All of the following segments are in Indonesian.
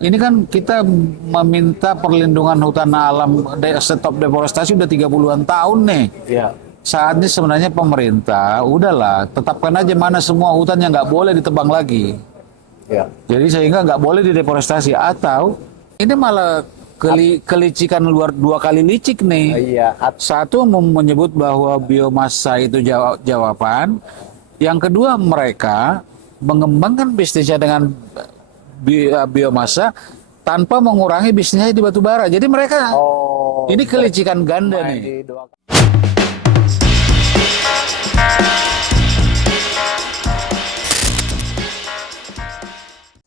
ini kan kita meminta perlindungan hutan alam stop deforestasi udah 30-an tahun nih. Iya. Saatnya sebenarnya pemerintah, udahlah, tetapkan aja mana semua hutan yang nggak boleh ditebang lagi. Iya. Jadi sehingga nggak boleh dideforestasi. Atau ini malah kelicikan luar dua kali licik nih. Iya. Satu menyebut bahwa biomasa itu jawaban. Yang kedua mereka mengembangkan bisnisnya dengan biomasa tanpa mengurangi bisnisnya di batu bara. Jadi mereka ini kelicikan ganda nih.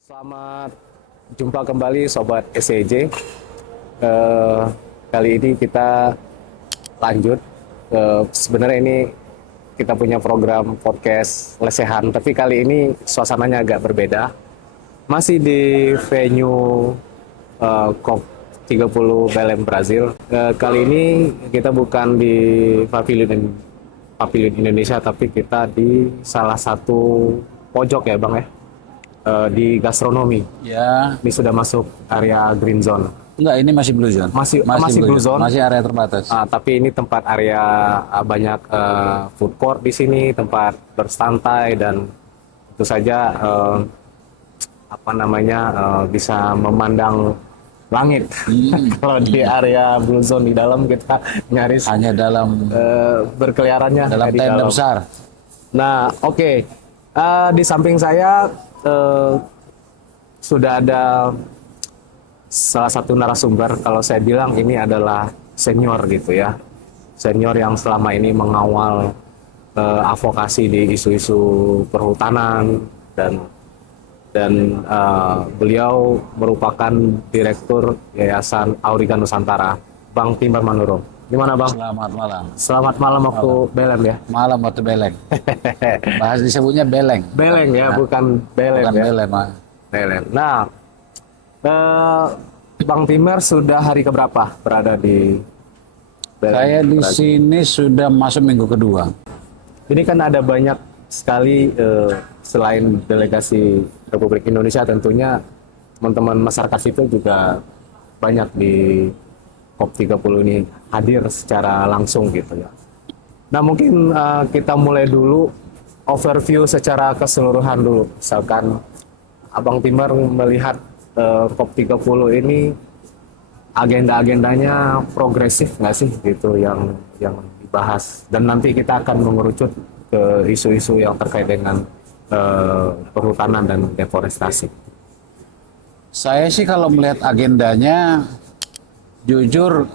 Selamat jumpa kembali Sobat SCJ. Kali ini kita lanjut. Sebenarnya ini kita punya program podcast lesehan, tapi kali ini suasananya agak berbeda. Masih di venue COP30 Belém, Brazil. Kali ini kita bukan di pavilion Indonesia, tapi kita di salah satu pojok ya Bang ya, di gastronomi. Ya. Ini sudah masuk area green zone. Enggak, ini masih blue zone. Masih blue zone. Masih area terbatas. Tapi ini tempat area banyak food court di sini, tempat bersantai dan tentu saja bisa memandang langit. Kalau di area blue zone di dalam kita nyaris Hanya dalam berkeliarannya dalam di tenda dalam. besar. Nah, oke. Di samping saya sudah ada salah satu narasumber, kalau saya bilang ini adalah senior gitu ya. Senior yang selama ini mengawal advokasi di isu-isu perhutanan dan beliau merupakan Direktur Yayasan Auriga Nusantara, Bang Timber Manurung. Gimana Bang? Selamat malam. Selamat malam waktu Belém ya? Malam waktu Beleng. Bahas disebutnya Beleng. Belém ya, bukan Belém Bukan ya? Belem. Belém. Nah, Bang Timber sudah hari keberapa berada di Belém? Saya di sini sudah masuk minggu kedua. Ini kan ada banyak sekali selain delegasi Republik Indonesia, tentunya teman-teman masyarakat sipil juga banyak di COP30 ini hadir secara langsung gitu ya. Nah mungkin kita mulai dulu overview secara keseluruhan dulu. Misalkan Abang Timber melihat COP30 ini agenda-agendanya progresif nggak sih gitu yang dibahas, dan nanti kita akan mengerucut ke isu-isu yang terkait dengan perhutanan dan deforestasi. Saya sih kalau melihat agendanya, jujur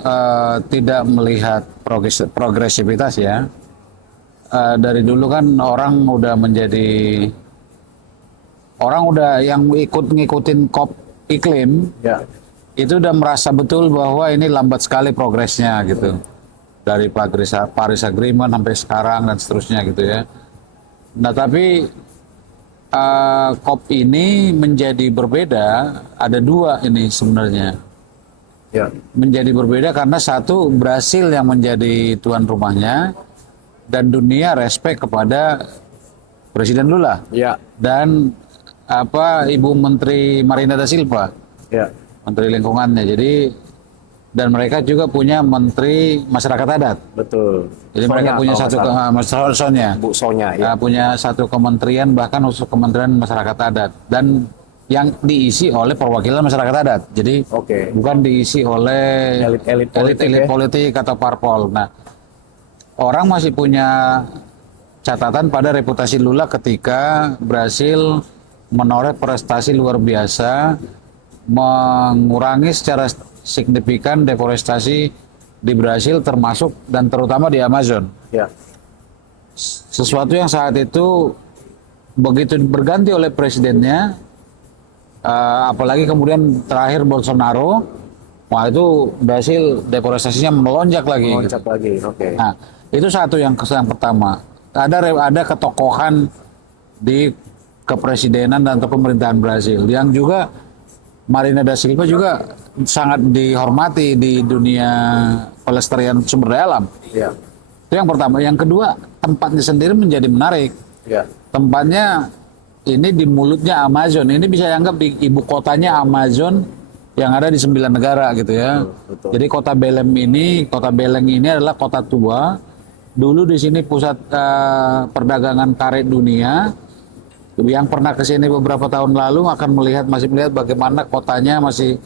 tidak melihat progresivitas ya. Dari dulu kan orang udah yang ngikutin COP iklim Ya. itu udah merasa betul bahwa ini lambat sekali progresnya gitu. Dari Paris Agreement sampai sekarang dan seterusnya gitu ya. Nah tapi COP ini menjadi berbeda, ada dua ini sebenarnya. Ya. Menjadi berbeda karena satu, Brasil yang menjadi tuan rumahnya dan dunia respect kepada Presiden Lula. Ya. Dan Ibu Menteri Marina da Silva, Ya. Menteri Lingkungannya. Jadi dan mereka juga punya Menteri Masyarakat Adat. Betul. Jadi mereka punya satu Sonya. Bu Sonya ya. Punya satu kementerian, bahkan khusus Kementerian Masyarakat Adat, dan yang diisi oleh perwakilan masyarakat adat. Jadi bukan diisi oleh elit-elit politik atau parpol. Nah, orang masih punya catatan pada reputasi Lula ketika Brasil menoreh prestasi luar biasa, mengurangi secara signifikan deforestasi di Brasil, termasuk dan terutama di Amazon. Ya. Sesuatu yang saat itu begitu berganti oleh presidennya, apalagi kemudian terakhir Bolsonaro, wah itu Brasil deforestasinya melonjak lagi. Melonjak lagi, oke. Nah, itu satu yang pertama. Ada ketokohan di kepresidenan dan pemerintahan Brasil yang juga Marina da Silva juga sangat dihormati di dunia pelestarian sumber daya alam. Ya. Itu yang pertama. Yang kedua, tempatnya sendiri menjadi menarik. Ya. Tempatnya ini di mulutnya Amazon. Ini bisa dianggap di ibu kotanya Amazon yang ada di 9 negara gitu ya. Betul. Jadi kota Beleng ini adalah kota tua. Dulu di sini pusat perdagangan karet dunia. Yang pernah ke sini beberapa tahun lalu masih melihat bagaimana kotanya masih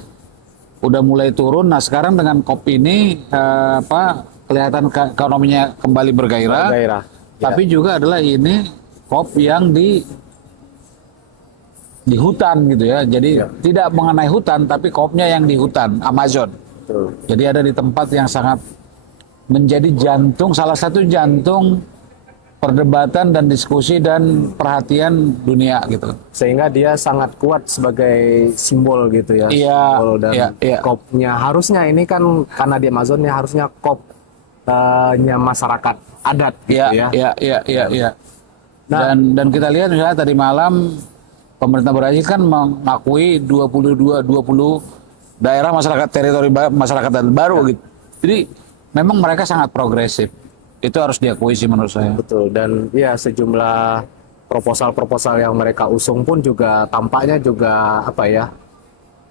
udah mulai turun. Nah, sekarang dengan COP ini kelihatan ekonominya kembali bergairah. Tapi juga adalah ini COP yang di hutan gitu ya. Jadi tidak mengenai hutan, tapi COP-nya yang di hutan Amazon. Betul. Jadi ada di tempat yang sangat menjadi salah satu jantung perdebatan dan diskusi dan perhatian dunia gitu. Sehingga dia sangat kuat sebagai simbol gitu ya. Iya. Simbol dan COP-nya harusnya ini kan karena di Amazon ya harusnya COP-nya masyarakat adat gitu ya. Iya. Dan kita lihat misalnya tadi malam pemerintah Brazil kan mengakui 20 daerah teritori masyarakat adat baru gitu. Jadi memang mereka sangat progresif. Itu harus diakui sih menurut saya. Betul, dan ya sejumlah proposal-proposal yang mereka usung pun juga tampaknya juga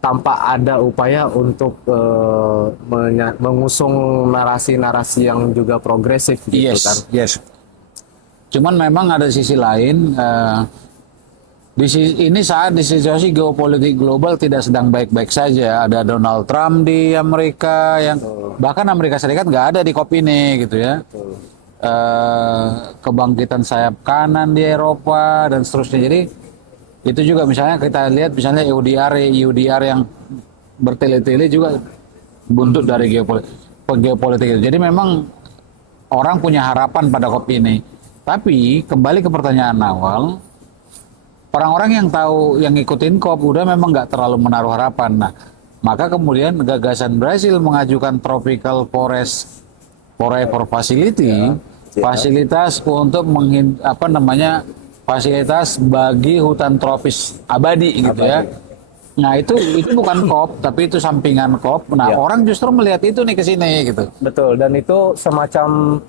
tampak ada upaya untuk mengusung narasi-narasi yang juga progresif gitu kan. Yes. Cuman memang ada sisi lain, di situasi geopolitik global tidak sedang baik-baik saja. Ada Donald Trump di Amerika yang bahkan Amerika Serikat nggak ada di COP ini gitu ya. Kebangkitan sayap kanan di Eropa dan seterusnya. Jadi itu juga misalnya kita lihat misalnya EUDR yang bertele-tele juga buntut dari geopolitik itu. Jadi memang orang punya harapan pada COP ini. Tapi kembali ke pertanyaan awal, orang-orang yang ngikutin COP udah memang nggak terlalu menaruh harapan. Nah, maka kemudian gagasan Brasil mengajukan Tropical Forest Forever Facility, fasilitas untuk fasilitas bagi hutan tropis abadi gitu ya. Nah, itu bukan COP, tapi itu sampingan COP. Nah, orang justru melihat itu nih ke sini gitu. Betul, dan itu semacam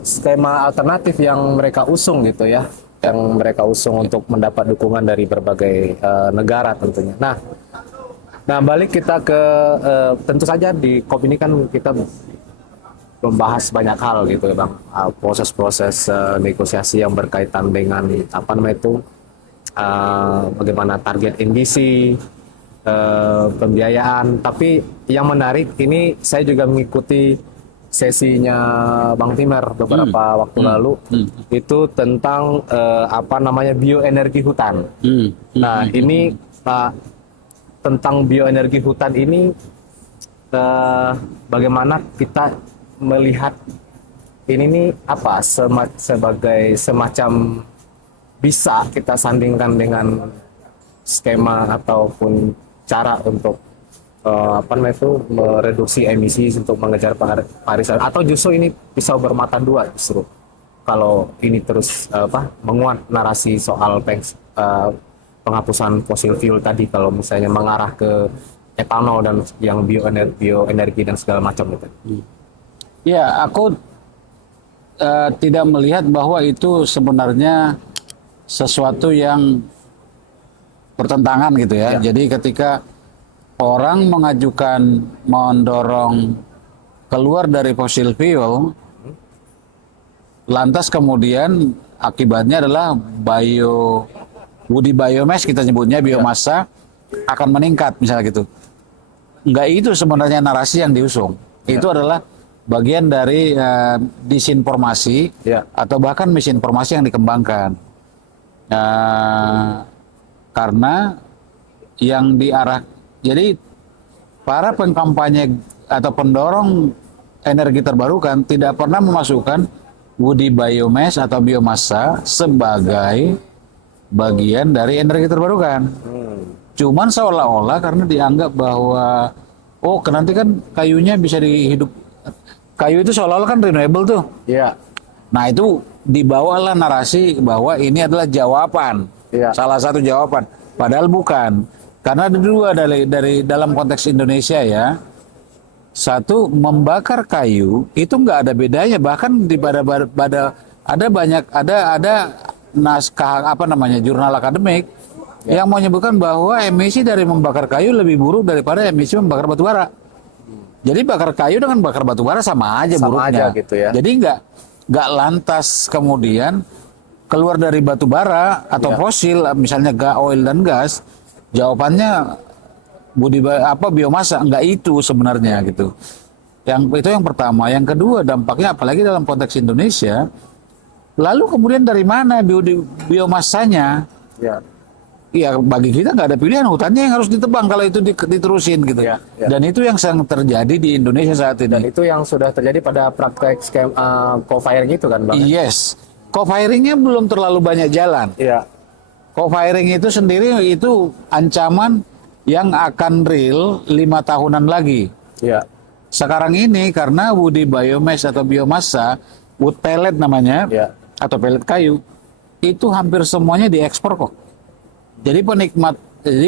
skema alternatif yang mereka usung gitu ya, yang mereka usung untuk mendapat dukungan dari berbagai negara tentunya. Nah balik kita ke tentu saja di COP ini kan kita membahas banyak hal gitu ya Bang, proses-proses negosiasi yang berkaitan dengan bagaimana target NDC, pembiayaan. Tapi yang menarik ini saya juga mengikuti sesinya Bang Timer beberapa waktu lalu itu tentang bioenergi hutan. Nah ini tentang bioenergi hutan ini bagaimana kita melihat ini nih sebagai semacam bisa kita sandingkan dengan skema ataupun cara untuk mereduksi emisi untuk mengejar Paris, atau justru ini pisau bermata dua justru kalau ini terus menguat narasi soal penghapusan fosil fuel tadi, kalau misalnya mengarah ke etanol dan yang bioenergi dan segala macam itu. Ya, aku tidak melihat bahwa itu sebenarnya sesuatu yang bertentangan gitu ya. Jadi ketika orang mendorong keluar dari fossil fuel, lantas kemudian akibatnya adalah woody biomass kita nyebutnya, biomasa akan meningkat misalnya gitu. Enggak, itu sebenarnya narasi yang diusung. Itu adalah bagian dari disinformasi atau bahkan misinformasi yang dikembangkan. Karena yang jadi para pengkampanye atau pendorong energi terbarukan tidak pernah memasukkan woody biomass atau biomasa sebagai bagian dari energi terbarukan. Cuman seolah-olah karena dianggap bahwa nanti kan kayunya bisa kayu itu seolah-olah kan renewable tuh. Nah, itu dibawalah narasi bahwa ini adalah jawaban. Salah satu jawaban. Padahal bukan. Karena ada dua dari dalam konteks Indonesia ya. Satu, membakar kayu itu nggak ada bedanya, bahkan pada ada naskah apa namanya jurnal akademik yang menyebutkan bahwa emisi dari membakar kayu lebih buruk daripada emisi membakar batu bara. Jadi bakar kayu dengan bakar batu bara sama aja buruknya. Aja gitu ya. Jadi nggak lantas kemudian keluar dari batu bara atau fosil, misalnya oil dan gas, jawabannya biomasa, nggak itu sebenarnya gitu. Itu yang pertama. Yang kedua, dampaknya apalagi dalam konteks Indonesia. Lalu kemudian dari mana biomasanya? Ya. Ya bagi kita nggak ada pilihan, hutannya yang harus ditebang kalau itu diterusin gitu. Dan itu yang sedang terjadi di Indonesia saat ini. Dan itu yang sudah terjadi pada praktek co-firing itu kan, Bang? Yes, co-firingnya belum terlalu banyak jalan. Iya. Co-firing itu sendiri itu ancaman yang akan real 5 tahunan lagi. Iya. Sekarang ini karena woody biomass atau biomasa, wood pellet namanya, atau pellet kayu, itu hampir semuanya diekspor kok. Jadi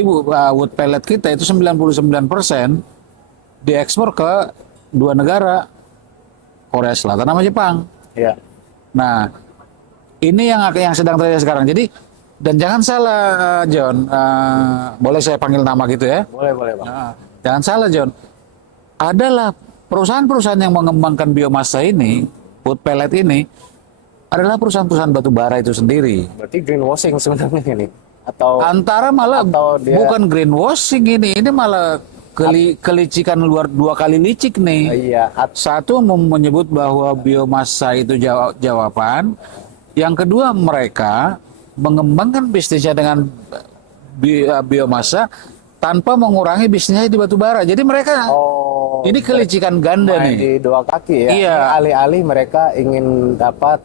wood pellet kita itu 99% diekspor ke 2 negara, Korea Selatan sama Jepang. Iya. Nah, ini yang sedang terjadi sekarang. Jadi, dan jangan salah John, boleh saya panggil nama gitu ya? Boleh Bang. Jangan salah John, adalah perusahaan-perusahaan yang mengembangkan biomasa ini, wood pellet ini, adalah perusahaan-perusahaan batu bara itu sendiri. Berarti greenwashing sebenarnya ini? Atau Bukan greenwashing ini malah kelicikan 2 kali licik nih. Iya. Satu menyebut bahwa biomasa itu jawaban. Yang kedua, mereka mengembangkan bisnisnya dengan biomasa tanpa mengurangi bisnisnya di batu bara. Jadi mereka ini kelicikan ganda nih. Di 2 kaki ya. Iya. Alih-alih mereka ingin dapat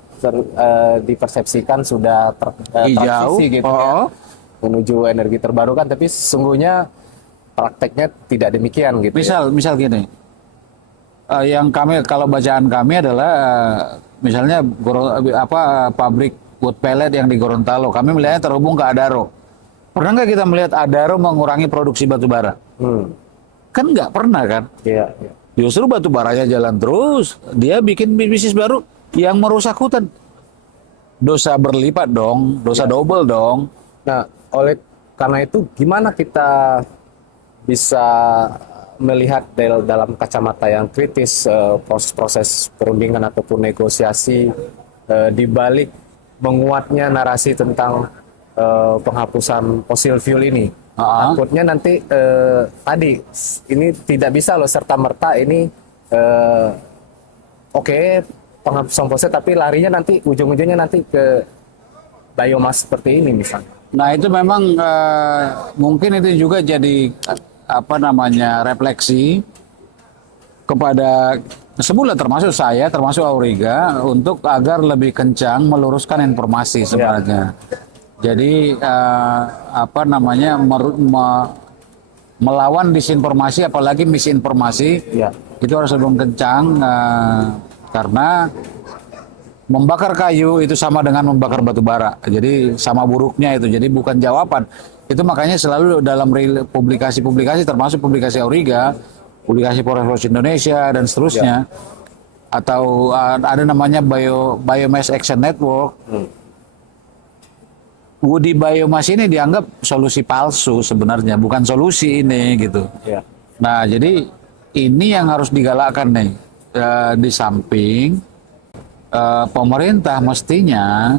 dipersepsikan sudah transisi gitu ya, menuju energi terbarukan, tapi sesungguhnya prakteknya tidak demikian gitu. Misal gini, yang kalau bacaan kami adalah misalnya pabrik wood pellet yang di Gorontalo, kami melihatnya terhubung ke Adaro. Pernah nggak kita melihat Adaro mengurangi produksi batu bara? Kan nggak pernah kan? Iya. Justru batu baranya jalan terus, dia bikin bisnis baru yang merusak hutan. Dosa berlipat dong, dosa double dong. Nah, oleh karena itu gimana kita bisa melihat dalam kacamata yang kritis proses-proses perundingan ataupun negosiasi di balik menguatnya narasi tentang penghapusan fossil fuel ini? Takutnya nanti tadi ini tidak bisa loh serta-merta ini penghapusan fosil, tapi larinya nanti ujung-ujungnya nanti ke biomas seperti ini misalnya. Nah itu memang mungkin itu juga jadi refleksi kepada semula, termasuk saya, termasuk Auriga, untuk agar lebih kencang meluruskan informasi sebenarnya. Jadi melawan disinformasi apalagi misinformasi itu harus lebih kencang karena membakar kayu itu sama dengan membakar batu bara. Jadi sama buruknya itu. Jadi bukan jawaban. Itu makanya selalu dalam publikasi-publikasi termasuk publikasi Auriga, publikasi Forest Indonesia dan seterusnya, atau ada namanya Biomass Action Network. Woody biomass ini dianggap solusi palsu sebenarnya, bukan solusi ini gitu. Nah, jadi ini yang harus digalakkan nih. Di samping pemerintah mestinya,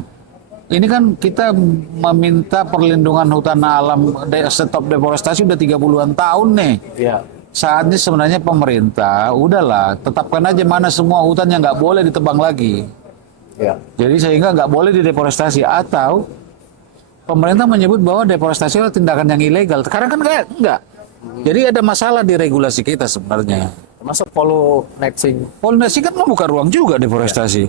ini kan kita meminta perlindungan hutan alam, stop deforestasi udah 30-an tahun nih. Saatnya sebenarnya pemerintah, udahlah tetapkan aja mana semua hutan yang nggak boleh ditebang lagi. Jadi sehingga nggak boleh dideforestasi, atau pemerintah menyebut bahwa deforestasi adalah tindakan yang ilegal. Sekarang kan enggak. Jadi ada masalah di regulasi kita sebenarnya. Termasuk pollination. Pollination kan membuka ruang juga deforestasi.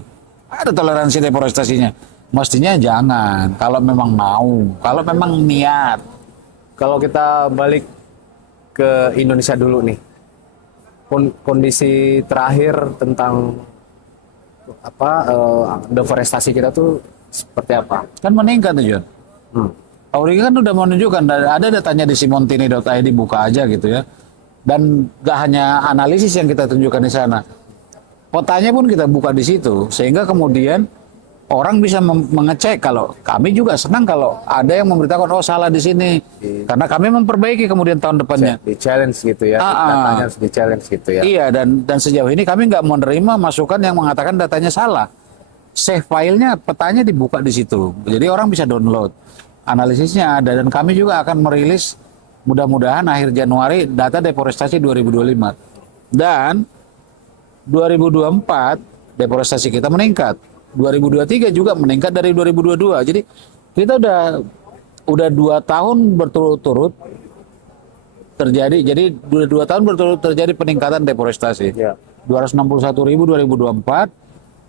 Ada toleransi deforestasinya. Mestinya jangan. Kalau memang mau, kalau memang niat. Kalau kita balik ke Indonesia dulu nih, kondisi terakhir tentang deforestasi kita tuh seperti apa? Kan meningkat tuh John. Auriga kan udah menunjukkan, ada datanya di simontini.id, buka aja gitu ya. Dan gak hanya analisis yang kita tunjukkan di sana, petanya pun kita buka di situ, sehingga kemudian orang bisa mengecek. Kalau kami juga senang kalau ada yang memberitakan oh salah di sini, karena kami memperbaiki kemudian tahun depannya. Di challenge gitu ya, datanya harus di challenge gitu ya. Iya, dan sejauh ini kami nggak menerima masukan yang mengatakan datanya salah. Save filenya, petanya dibuka di situ, jadi orang bisa download. Analisisnya ada, dan kami juga akan merilis mudah-mudahan akhir Januari data deforestasi 2025. Dan 2024 deforestasi kita meningkat. 2023 juga meningkat dari 2022. Jadi kita udah 2 tahun berturut-turut terjadi. Jadi 2 tahun berturut terjadi peningkatan deforestasi. Ya. 261.000 2024,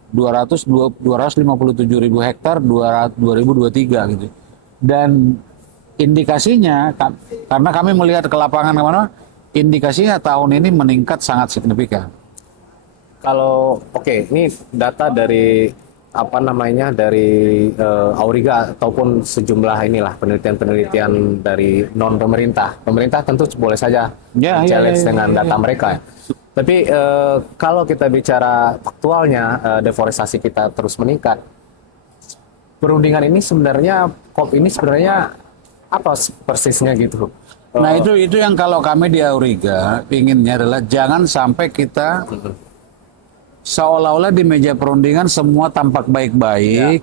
257.000 hektar 2023 gitu. Dan indikasinya karena kami melihat ke lapangan kemana, indikasinya tahun ini meningkat sangat signifikan. Kalau ini data dari apa namanya dari Auriga ataupun sejumlah inilah penelitian-penelitian dari non pemerintah. Pemerintah tentu boleh saja challenge dengan data mereka. Tapi kalau kita bicara faktualnya, deforestasi kita terus meningkat. Perundingan ini sebenarnya COP ini sebenarnya apa persisnya gitu? Nah itu yang kalau kami di Auriga inginnya adalah jangan sampai kita seolah-olah di meja perundingan semua tampak baik-baik,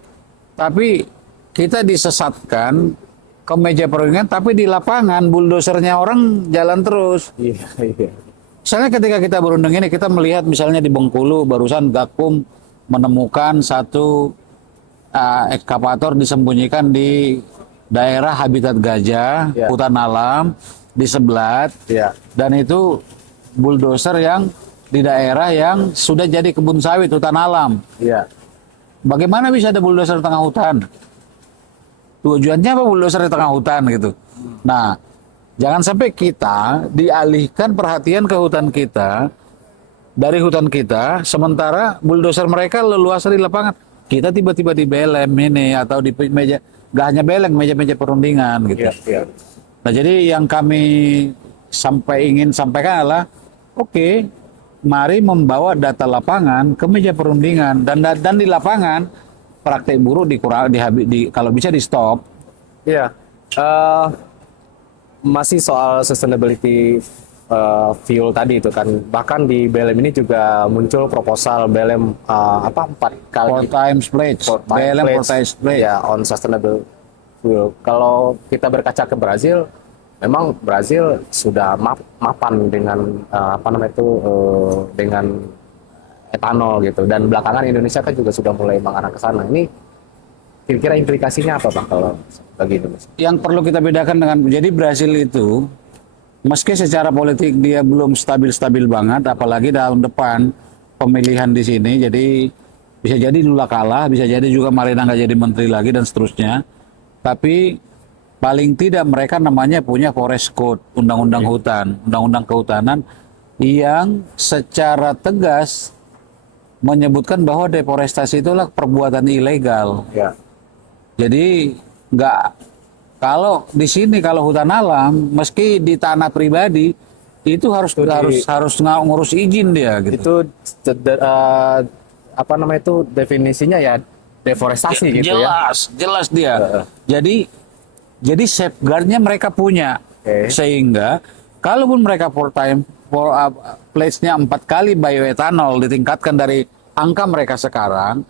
tapi kita disesatkan ke meja perundingan, tapi di lapangan bulldosernya orang jalan terus. Iya. Misalnya ketika kita berunding ini, kita melihat misalnya di Bengkulu barusan Gakum menemukan satu ekskavator disembunyikan di daerah habitat gajah, hutan alam di Sebelat, dan itu bulldozer yang di daerah yang sudah jadi kebun sawit, hutan alam. Iya. Bagaimana bisa ada bulldozer di tengah hutan? Tujuannya apa bulldozer di tengah hutan gitu? Nah, jangan sampai kita dialihkan perhatian ke hutan kita, dari hutan kita, sementara bulldozer mereka leluasa di lapangan. Kita tiba-tiba di belem ini atau di meja, gak hanya beleng, meja-meja perundingan gitu. Iya. Nah, jadi yang kami ingin sampaikan adalah mari membawa data lapangan ke meja perundingan, dan di lapangan praktek buruh kalau bisa di stop. Iya. Masih soal sustainability fuel tadi itu kan, bahkan di BLM ini juga muncul proposal BLM 4 kali 4 times pledge, BLM 4 times pledge ya on sustainable fuel. Kalau kita berkaca ke Brazil, memang Brazil sudah mapan dengan dengan etanol gitu, dan belakangan Indonesia kan juga sudah mulai mengarah ke sana. Ini kira-kira implikasinya apa Bang kalau bagi Indonesia? Yang perlu kita bedakan dengan, jadi Brazil itu meski secara politik dia belum stabil-stabil banget, apalagi tahun depan pemilihan di sini, jadi bisa jadi Lula kalah, bisa jadi juga Marina nggak jadi menteri lagi dan seterusnya. Tapi paling tidak mereka namanya punya Forest Code, undang-undang hutan, undang-undang kehutanan yang secara tegas menyebutkan bahwa deforestasi itulah perbuatan ilegal. Ya. Jadi kalau di sini kalau hutan alam, meski di tanah pribadi itu harus ngurus izin dia gitu. Itu definisinya ya deforestasi gitu ya. Jelas dia. Jadi safeguardnya mereka punya, sehingga kalaupun mereka pledge-nya 4 kali bioetanol ditingkatkan dari angka mereka sekarang,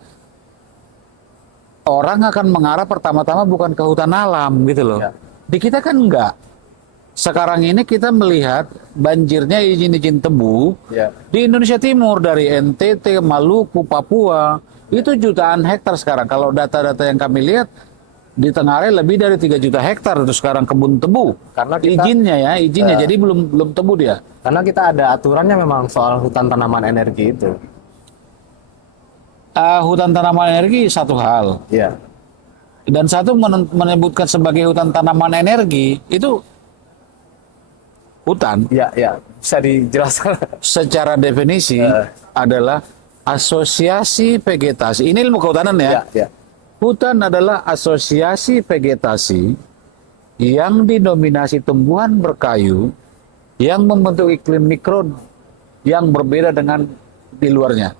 orang akan mengarah pertama-tama bukan ke hutan alam gitu loh. Di kita kan enggak. Sekarang ini kita melihat banjirnya izin-izin tebu di Indonesia Timur, dari NTT, Maluku, Papua, itu jutaan hektar sekarang. Kalau data-data yang kami lihat di Tengare lebih dari 3 juta hektar itu sekarang kebun tebu. Karena izinnya jadi belum tebu dia. Karena kita ada aturannya memang soal hutan tanaman energi itu. Hutan tanaman energi satu hal. Iya. Dan satu menyebutkan sebagai hutan tanaman energi itu hutan. Iya. Bisa dijelaskan. Secara definisi adalah asosiasi vegetasi. Ini ilmu kehutanan ya. Iya. Hutan adalah asosiasi vegetasi yang didominasi tumbuhan berkayu yang membentuk iklim mikro yang berbeda dengan di luarnya.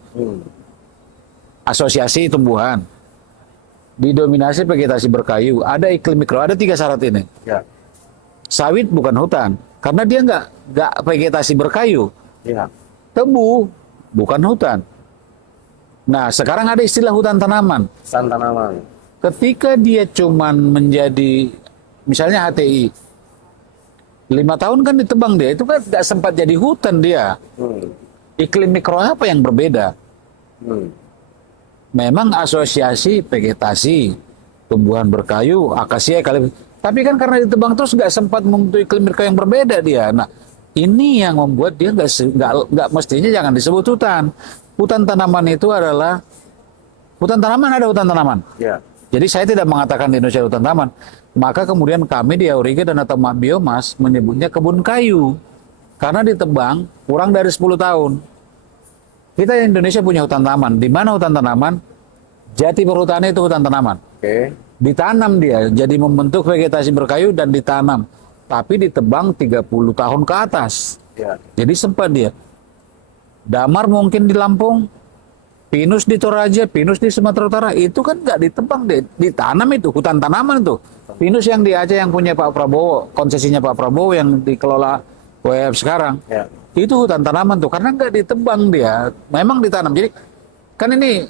Asosiasi tumbuhan. didominasi vegetasi berkayu, ada iklim mikro, ada 3 syarat ini. Ya. Sawit bukan hutan, karena dia nggak vegetasi berkayu. Ya. Tebu bukan hutan. Nah, sekarang ada istilah hutan tanaman. Hutan tanaman. Ketika dia cuman menjadi, misalnya HTI, 5 tahun kan ditebang dia, itu kan nggak sempat jadi hutan dia. Iklim mikro apa yang berbeda? Memang asosiasi vegetasi, tumbuhan berkayu, akasia, eukaliptus. Tapi kan karena ditebang terus nggak sempat membentuk iklim mikro yang berbeda dia. Nah, ini yang membuat dia nggak mestinya jangan disebut hutan. Hutan tanaman itu adalah hutan tanaman, ada hutan tanaman. Ya. Jadi saya tidak mengatakan di Indonesia hutan tanaman. Maka kemudian kami di Auriga dan atau Biomas menyebutnya kebun kayu. Karena ditebang kurang dari 10 tahun. Kita di Indonesia punya hutan tanaman. Di mana hutan tanaman? Jati perhutani itu hutan tanaman. Oke. Ditanam dia, jadi membentuk vegetasi berkayu dan ditanam. Tapi ditebang 30 tahun ke atas. Ya. Jadi sempat dia. Damar mungkin di Lampung, pinus di Toraja, pinus di Sumatera Utara, itu kan nggak ditebang deh, ditanam itu, hutan tanaman itu. Pinus yang di Aceh yang punya Pak Prabowo, konsesinya Pak Prabowo yang dikelola WWF sekarang, Ya. itu hutan tanaman tuh, karena nggak ditebang dia, memang ditanam. Jadi kan ini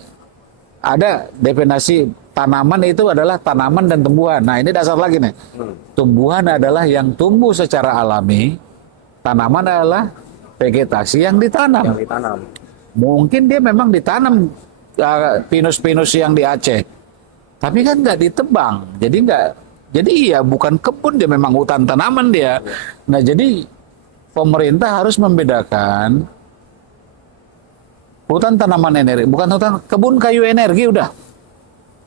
ada definisi tanaman itu adalah tanaman dan tumbuhan. Nah ini dasar lagi nih, tumbuhan adalah yang tumbuh secara alami, tanaman adalah vegetasi yang ditanam. Yang ditanam. Mungkin dia memang ditanam pinus-pinus yang di Aceh, tapi kan nggak ditebang, jadi iya bukan kebun, dia memang hutan tanaman dia. Nah jadi pemerintah harus membedakan hutan tanaman energi, bukan hutan kebun kayu energi udah.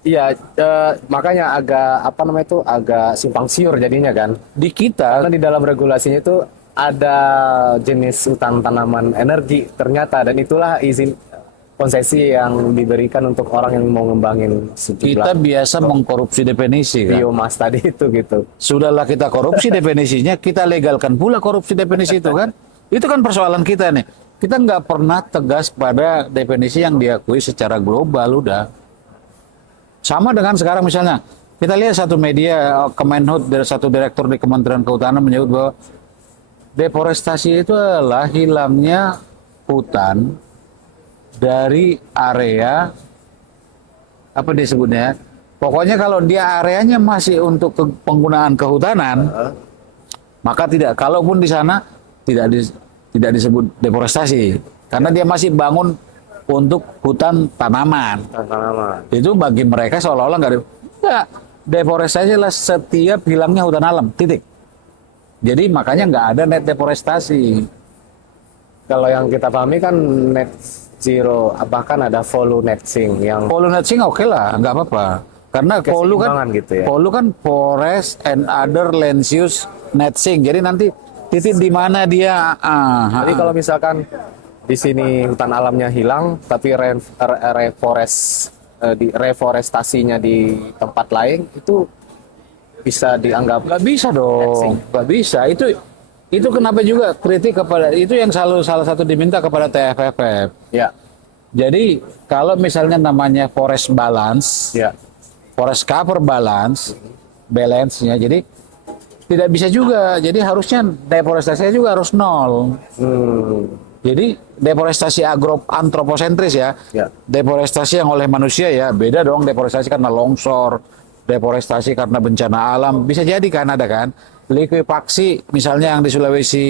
Iya, makanya agak simpang siur jadinya kan. Di kita Karena di dalam regulasinya itu ada jenis hutan tanaman energi ternyata, dan itulah izin konsesi yang diberikan untuk orang yang mau ngembangin kita sejumlah biasa mengkorupsi definisi kan. biomas tadi itu gitu. Sudahlah kita korupsi definisinya, kita legalkan pula korupsi definisi itu kan. Itu kan persoalan kita nih. Kita nggak pernah tegas pada definisi yang diakui secara global udah. Sama dengan sekarang misalnya, kita lihat satu media Kemenhut dari satu direktur di Kementerian Kehutanan menyebut bahwa deforestasi itu adalah hilangnya hutan dari area apa disebutnya. Pokoknya kalau dia areanya masih untuk penggunaan kehutanan, maka tidak. Kalaupun di sana tidak disebut deforestasi, karena dia masih bangun untuk hutan tanaman. Tanaman. Itu bagi mereka seolah-olah nggak deforestasi adalah setiap hilangnya hutan alam, titik. Jadi makanya nggak ada net deforestasi. Kalau yang kita pahami kan net zero, bahkan ada follow netting yang Polu netting oke lah, nggak apa-apa. Karena polu keseimbangan gitu ya. polu kan forest and other land use netting. Jadi nanti titik di mana dia. Jadi kalau misalkan di sini hutan alamnya hilang, tapi reforestasinya di tempat lain itu bisa dianggap nggak bisa dong, nggak bisa. Itu kenapa juga kritik kepada itu yang selalu salah satu diminta kepada TFFF. ya, Jadi kalau misalnya namanya forest balance, ya, forest cover balance-nya, jadi tidak bisa juga. Jadi harusnya deforestasinya juga harus nol. Jadi deforestasi antroposentris ya. Ya. Deforestasi yang oleh manusia ya beda dong. Deforestasi karena longsor, deforestasi karena bencana alam, bisa jadi kan ada kan. Likuifaksi misalnya yang di Sulawesi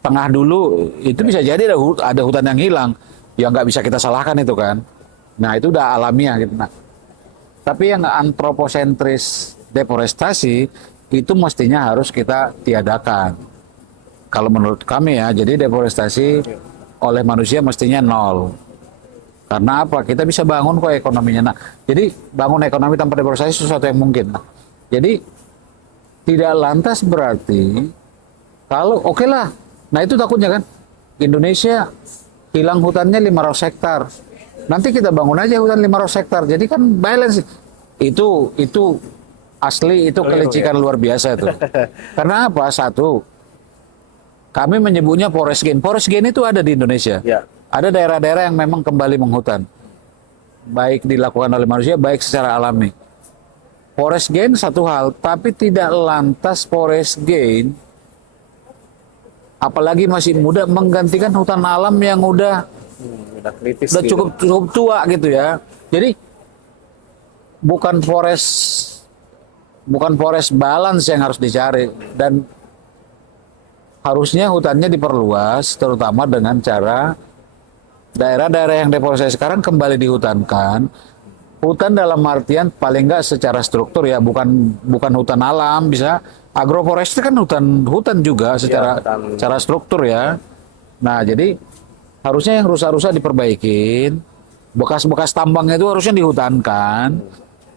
Tengah dulu itu bisa jadi ada hutan yang hilang, yang nggak bisa kita salahkan itu kan. Nah itu udah alamiah gitu. Nah, tapi yang antroposentris deforestasi itu mestinya harus kita tiadakan. Kalau menurut kami ya, jadi deforestasi oleh manusia mestinya nol. Karena apa? Kita bisa bangun kok ekonominya. Nah, jadi bangun ekonomi tanpa deforestasi sesuatu yang mungkin. Nah, jadi tidak lantas berarti kalau oke lah. Nah itu takutnya kan. Indonesia hilang hutannya 500 hektar. Nanti kita bangun aja hutan 500 hektar. Jadi kan balance. Itu asli, itu kelicikan luar biasa itu. Karena apa? Satu, kami menyebutnya forest gain. Forest gain itu ada di Indonesia. Ya. Ada daerah-daerah yang memang kembali menghutan. baik dilakukan oleh manusia, baik secara alami. Forest gain satu hal, tapi tidak lantas forest gain, apalagi masih muda, menggantikan hutan alam yang udah Udah kritis udah gitu. cukup tua gitu ya. Jadi bukan forest balance yang harus dicari, dan harusnya hutannya diperluas, terutama dengan cara daerah-daerah yang deforestasi sekarang kembali dihutankan. Hutan dalam artian paling nggak secara struktur ya, bukan hutan alam, bisa agroforestry kan hutan juga secara hutan. struktur ya. Nah, jadi harusnya yang rusak-rusak diperbaikin, bekas-bekas tambangnya itu harusnya dihutankan,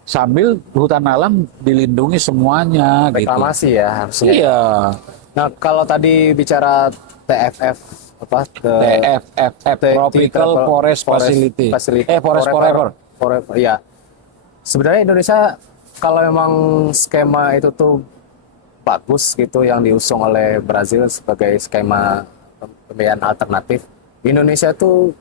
sambil hutan alam dilindungi semuanya gitu. Reklamasi ya harusnya. Iya. Nah, kalau tadi bicara TFF apa TFFF, Tropical Forest Facility. Forest Forever. Forever, ya. Sebenarnya Indonesia kalau memang skema itu tuh bagus gitu yang diusung oleh Brazil sebagai skema pembiayaan alternatif, Indonesia tuh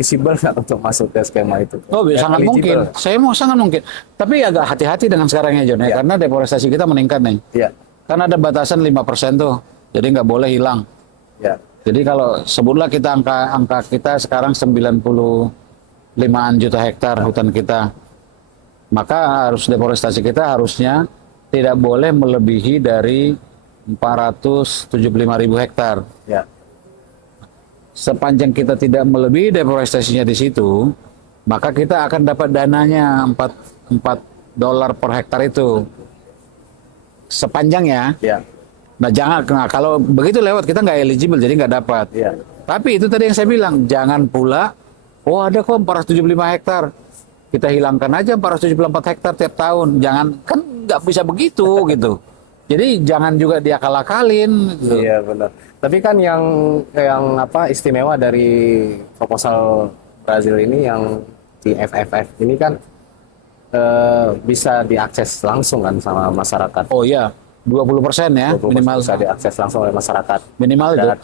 visible nggak untuk masuk ke skema itu? Oh, sangat Eligible. mungkin. Saya mau sangat mungkin. Tapi agak hati-hati dengan sekarang ya, John, ya, Ya. karena deforestasi kita meningkat nih. Iya, Kan ada batasan 5% tuh. Jadi nggak boleh hilang. ya, Jadi kalau sebutlah kita angka kita sekarang 95-an juta hektar hutan kita. Maka harus deforestasi kita harusnya tidak boleh melebihi dari 475.000 hektar. ya. Sepanjang kita tidak melebihi deforestasinya di situ, maka kita akan dapat dananya 4 dolar per hektar itu. Sepanjangnya. Ya, Nah, kalau begitu lewat kita nggak eligible, jadi nggak dapat. ya. Tapi itu tadi yang saya bilang, jangan pula, oh ada kok 475 hektar. Kita hilangkan aja 474 hektar tiap tahun. Jangan, kan nggak bisa begitu gitu. Jadi jangan juga diakal-akalin. Gitu. Iya benar. Tapi kan yang apa istimewa dari proposal Brazil ini yang di FFF ini kan bisa diakses langsung kan sama masyarakat. Oh iya, 20% ya 20% minimal. bisa diakses langsung oleh masyarakat Minimal itu. dan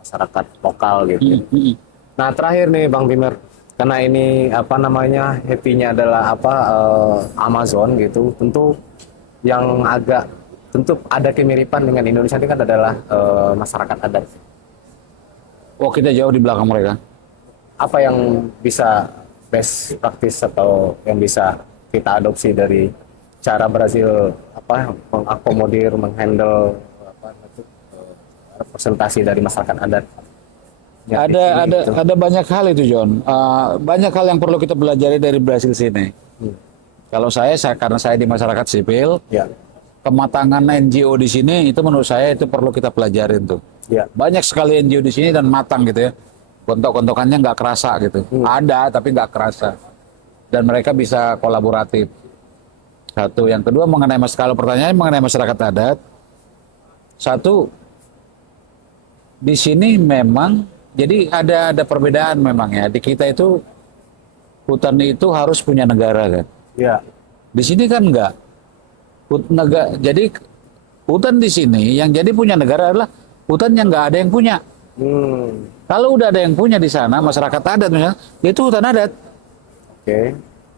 masyarakat lokal gitu. Mm. Nah terakhir nih Bang Bimer, karena ini apa namanya happy-nya adalah apa Amazon gitu, tentu ada kemiripan dengan Indonesia ini kan adalah masyarakat adat. Oh, kita jauh di belakang mereka. Apa yang bisa best practice atau yang bisa kita adopsi dari cara Brazil apa mengakomodir, menghandle apa itu, representasi dari masyarakat adat? Ya, Ada banyak hal itu, John. Banyak hal yang perlu kita pelajari dari Brasil sini. Kalau karena saya di masyarakat sipil, ya, kematangan NGO di sini itu menurut saya itu perlu kita pelajarin tuh. ya, Banyak sekali NGO di sini dan matang gitu ya. Gontok-gontokannya nggak kerasa gitu. Ada tapi nggak kerasa. Dan mereka bisa kolaboratif. Satu, yang kedua kalau pertanyaannya mengenai masyarakat adat, satu di sini memang jadi ada perbedaan memang ya. Di kita itu hutan itu harus punya negara kan. ya, Di sini kan enggak. Jadi hutan di sini yang jadi punya negara adalah hutan yang nggak ada yang punya. Kalau udah ada yang punya di sana, masyarakat adat misalnya, itu hutan adat. oke,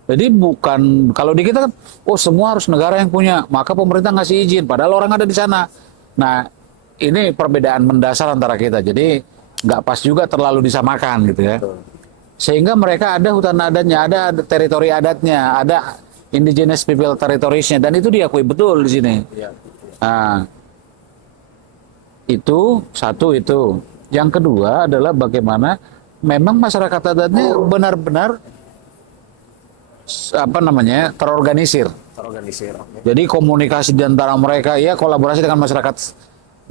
Jadi bukan, kalau di kita kan, oh semua harus negara yang punya, maka pemerintah ngasih izin, padahal orang ada di sana. Nah, ini perbedaan mendasar antara kita, jadi nggak pas juga terlalu disamakan gitu ya. betul. Sehingga mereka ada hutan adatnya, ada teritori adatnya, ada indigenous people territoriesnya, dan itu diakui betul di sini. Ya, Nah, itu satu itu. Yang kedua adalah bagaimana memang masyarakat adatnya benar-benar terorganisir. terorganisir. Oke. Jadi komunikasi di antara mereka ya, kolaborasi dengan masyarakat,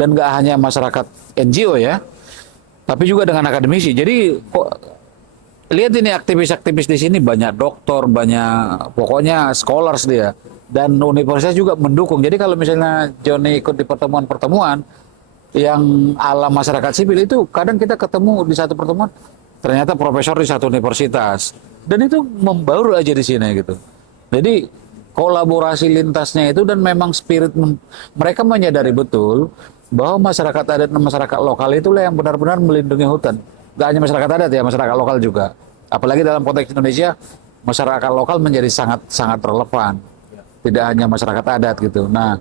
dan nggak hanya masyarakat NGO ya, tapi juga dengan akademisi. Jadi lihat ini aktivis-aktivis di sini banyak doktor, banyak pokoknya scholars dia, dan universitas juga mendukung. Jadi kalau misalnya Johnny ikut di pertemuan-pertemuan yang ala masyarakat sipil itu, kadang kita ketemu di satu pertemuan ternyata profesor di satu universitas, dan itu membaur aja di sini gitu. Jadi kolaborasi lintasnya itu, dan memang spirit mereka menyadari betul bahwa masyarakat adat dan masyarakat lokal itulah yang benar-benar melindungi hutan. Gak hanya masyarakat adat ya, masyarakat lokal juga. Apalagi dalam konteks Indonesia, masyarakat lokal menjadi sangat sangat relevan. Tidak hanya masyarakat adat gitu. Nah,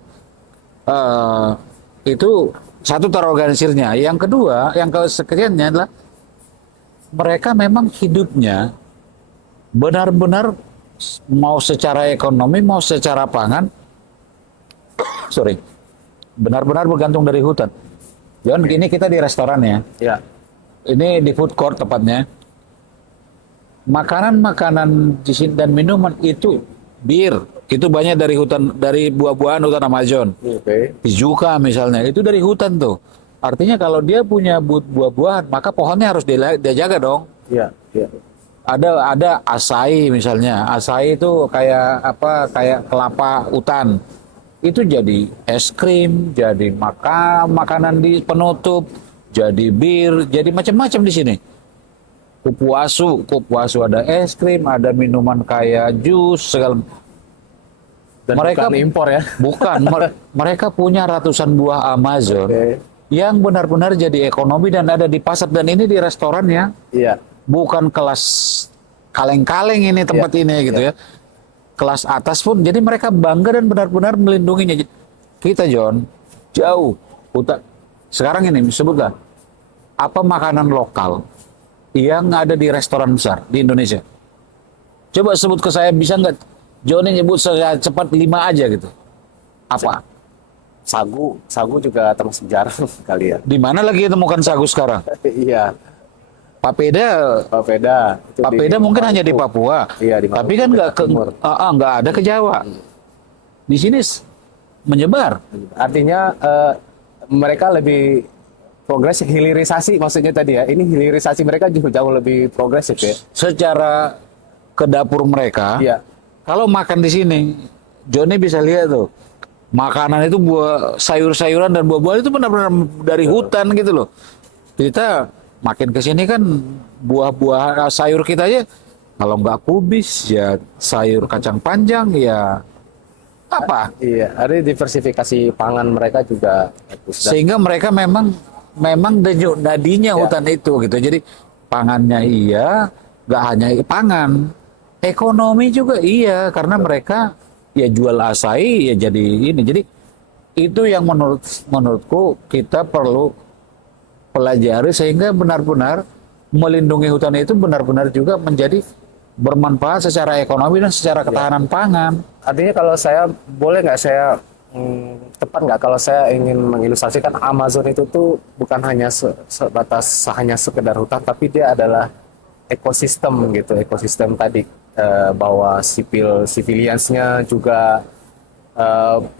itu satu terorganisirnya. Yang kedua, yang kesekiannya adalah mereka memang hidupnya benar-benar mau secara ekonomi, mau secara pangan, sorry, benar-benar bergantung dari hutan. John, ini kita di restoran ya. Ya. Ini di food court tepatnya. Makanan-makanan di sini dan minuman itu bir, itu banyak dari hutan, dari buah-buahan hutan Amazon. Oke. Pijuka misalnya, itu dari hutan tuh. Artinya kalau dia punya buah-buahan, maka pohonnya harus dia jaga dong. Iya, iya. Ada acai misalnya. Acai itu kayak apa? Kayak kelapa hutan. Itu jadi es krim, jadi makanan di penutup, jadi bir, jadi macam-macam di sini. Kupuasu ada es krim, ada minuman kayak jus segala. Dan Mereka bukan impor ya. bukan, mereka punya ratusan buah Amazon Oke. yang benar-benar jadi ekonomi dan ada di pasar, dan ini di restoran ya. Iya. Bukan kelas kaleng-kaleng ini tempat ini gitu ya. Kelas atas pun, jadi mereka bangga dan benar-benar melindunginya. Kita John, jauh. Sekarang ini sebutlah, apa makanan lokal yang ada di restoran besar di Indonesia? Coba sebut ke saya, bisa nggak Johnny nyebut saya cepat 5 aja gitu. Apa? Sagu juga termasuk jarang kali ya. Di mana lagi temukan sagu sekarang? Iya. Papeda, Papeda. Itu papeda mungkin hanya di Papua. Iya, di Tapi Maluku, kan nggak Timur. nggak ada ke Jawa. Di sini menyebar. Artinya mereka lebih progresif, hilirisasi maksudnya tadi ya. Ini hilirisasi mereka juga jauh lebih progresif ya. Secara ke dapur mereka, Iya. kalau makan di sini, Johnny bisa lihat tuh, makanan itu buah sayur-sayuran dan buah-buahan itu benar-benar dari hutan gitu loh. Kita makin ke sini kan buah-buah sayur kita aja, kalau nggak kubis ya sayur kacang panjang ya apa? Iya, ada diversifikasi pangan mereka juga bagus. Sehingga mereka memang denyut nadinya Ya. hutan itu gitu. Jadi pangannya iya, nggak hanya pangan, ekonomi juga iya, karena mereka ya jual acai ya jadi ini. Jadi itu yang menurutku kita perlu pelajari sehingga benar-benar melindungi hutan itu benar-benar juga menjadi bermanfaat secara ekonomi dan secara ketahanan pangan. Artinya kalau saya boleh nggak saya tepat nggak kalau saya ingin mengilustrasikan Amazon itu tuh bukan hanya sebatas hanya sekedar hutan, tapi dia adalah ekosistem gitu, ekosistem tadi bahwa civiliansnya juga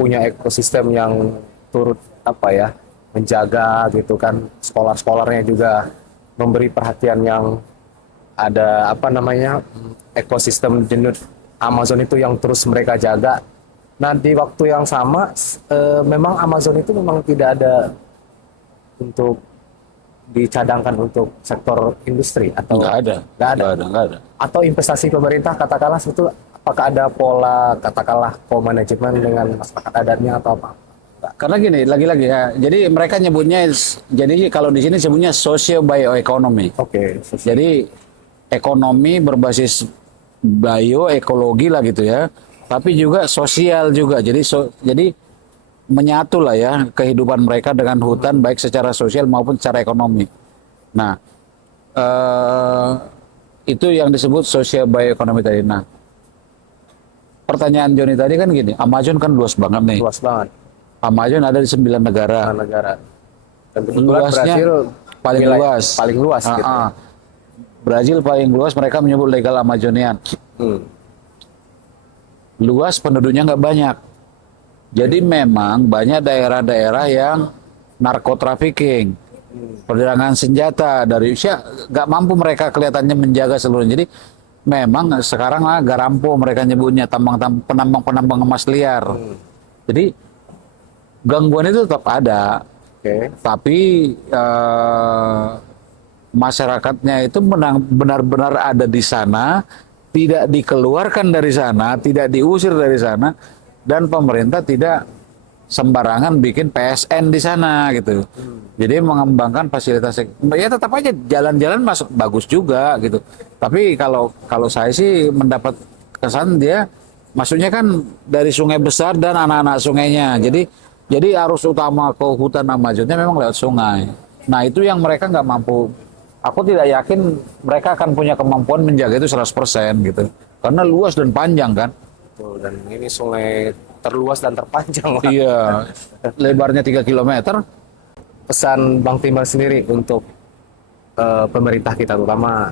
punya ekosistem yang turut apa ya menjaga gitu kan, scholarnya juga memberi perhatian yang ada apa namanya ekosistem jenuh Amazon itu yang terus mereka jaga. Nah di waktu yang sama memang Amazon itu memang tidak ada untuk dicadangkan untuk sektor industri atau Nggak ada. atau investasi pemerintah katakanlah itu apakah ada pola katakanlah co-management dengan masyarakat adatnya atau apa? Karena gini, lagi-lagi ya. Jadi mereka nyebutnya, jadi kalau di sini sebutnya socio bioeconomy. Oke. Jadi ekonomi berbasis bioekologi lah gitu ya. Tapi juga sosial juga. Jadi menyatu lah ya kehidupan mereka dengan hutan baik secara sosial maupun secara ekonomi. Nah, itu yang disebut socio bioeconomy tadi. Nah, pertanyaan Joni tadi kan gini, Amazon kan luas banget nih. Luas banget. Amazon ada di 9 negara. Negara. Dan kebetulan Luasnya Brasil paling wilayah luas. paling luas gitu. Brazil paling luas, mereka menyebut legal Amazonian. Luas, penduduknya nggak banyak. Jadi memang banyak daerah-daerah yang narkotrafficking, perdagangan senjata dari Rusia, nggak mampu mereka kelihatannya menjaga seluruhnya. Jadi memang sekarang lah garampo mereka nyebutnya, penambang emas liar. Jadi gangguan itu tetap ada, tapi masyarakatnya itu benar-benar ada di sana, tidak dikeluarkan dari sana, tidak diusir dari sana, dan pemerintah tidak sembarangan bikin PSN di sana gitu. Jadi mengembangkan fasilitas, ya tetap aja jalan-jalan masuk bagus juga gitu. Tapi kalau kalau saya sih mendapat kesan dia maksudnya kan dari sungai besar dan anak-anak sungainya. Jadi arus utama ke hutan Amazonnya memang lewat sungai. Nah itu yang mereka nggak mampu. Aku tidak yakin mereka akan punya kemampuan menjaga itu 100% gitu. Karena luas dan panjang kan. Betul, dan ini sungai terluas dan terpanjang. Pak. Iya, lebarnya 3 kilometer. Pesan Bang Timbal sendiri untuk pemerintah kita, terutama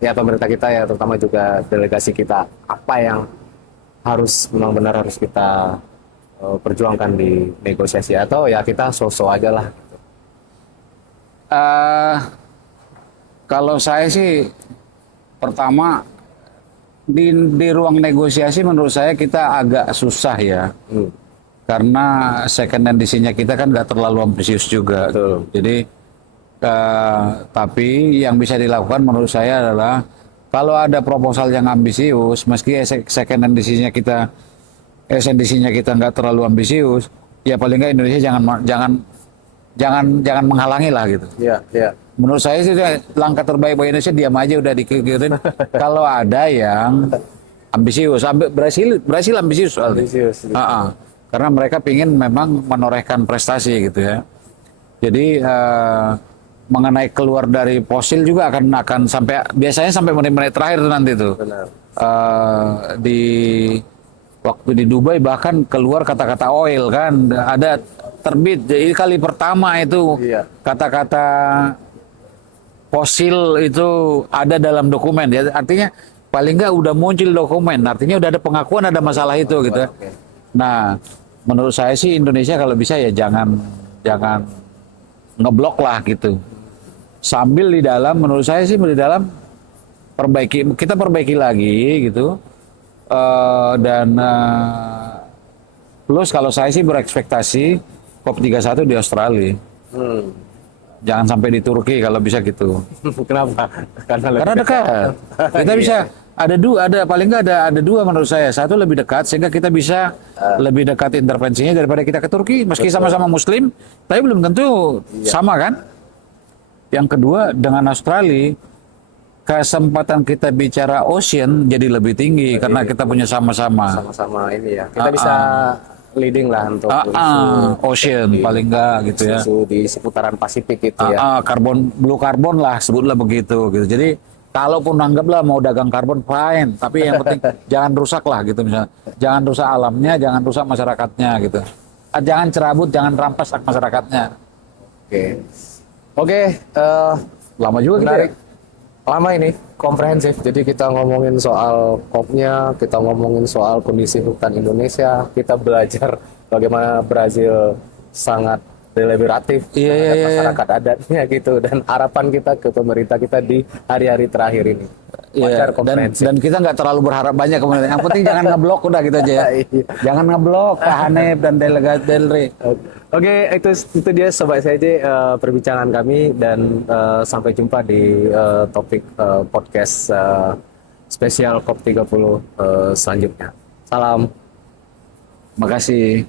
ya pemerintah kita ya, terutama juga delegasi kita, apa yang harus memang benar harus kita perjuangkan di negosiasi, atau ya kita so-so aja lah. Eh, Kalau saya sih pertama di ruang negosiasi menurut saya kita agak susah ya. Karena second edisinya kita kan nggak terlalu ambisius juga. Betul. Jadi tapi yang bisa dilakukan menurut saya adalah kalau ada proposal yang ambisius, meski second edisinya kita nggak terlalu ambisius, ya paling nggak Indonesia jangan menghalangi lah gitu. Iya, iya. Menurut saya sih langkah terbaik buat Indonesia diam aja udah dikikirin. Kalau ada yang ambisius, Brasil ambisius soalnya. Ambisius. Karena mereka pingin memang menorehkan prestasi gitu ya. Jadi mengenai keluar dari fosil juga akan biasanya sampai menit-menit terakhir tuh nanti tuh. Benar. Di waktu di Dubai bahkan keluar kata-kata oil kan ada terbit. Jadi kali pertama itu Iya. kata-kata fosil itu ada dalam dokumen ya, artinya paling nggak udah muncul dokumen, artinya udah ada pengakuan ada masalah itu gitu. Oke. Nah, menurut saya sih Indonesia kalau bisa ya jangan ngeblok lah gitu. Sambil di dalam, menurut saya sih di dalam kita perbaiki lagi gitu. Dan plus kalau saya sih berekspektasi COP31 di Australia. Jangan sampai di Turki kalau bisa gitu. Kenapa? Karena dekat. Kita bisa ada paling nggak ada dua menurut saya. Satu lebih dekat sehingga kita bisa lebih dekat intervensinya daripada kita ke Turki meski sama-sama Muslim, tapi belum tentu sama kan? Yang kedua dengan Australia kesempatan kita bicara ocean jadi lebih tinggi karena kita punya sama-sama ini ya. Kita bisa leading lah untuk ocean paling enggak gitu ya. Isu di seputaran Pasifik itu ya. Blue carbon lah sebutlah begitu gitu. Jadi kalaupun anggaplah mau dagang karbon fine, tapi yang penting jangan rusak lah gitu misalnya. Jangan rusak alamnya, jangan rusak masyarakatnya gitu. Jangan cerabut, jangan rampas hak masyarakatnya. Oke, Lama juga gitu ya. lama ini komprehensif. Jadi kita ngomongin soal COP-nya, kita ngomongin soal kondisi hutan Indonesia, kita belajar bagaimana Brazil sangat deliberatif terhadap masyarakat adatnya gitu, dan harapan kita ke pemerintah kita di hari-hari terakhir ini. Iya, dan kita nggak terlalu berharap banyak kemudian. Yang penting jangan ngeblok udah gitu aja ya. Jangan ngeblok Pak Hanif dan Delegat Delri. Oke, itu dia sobat CJ perbincangan kami, dan sampai jumpa di topik podcast spesial COP30 selanjutnya. Salam. Makasih.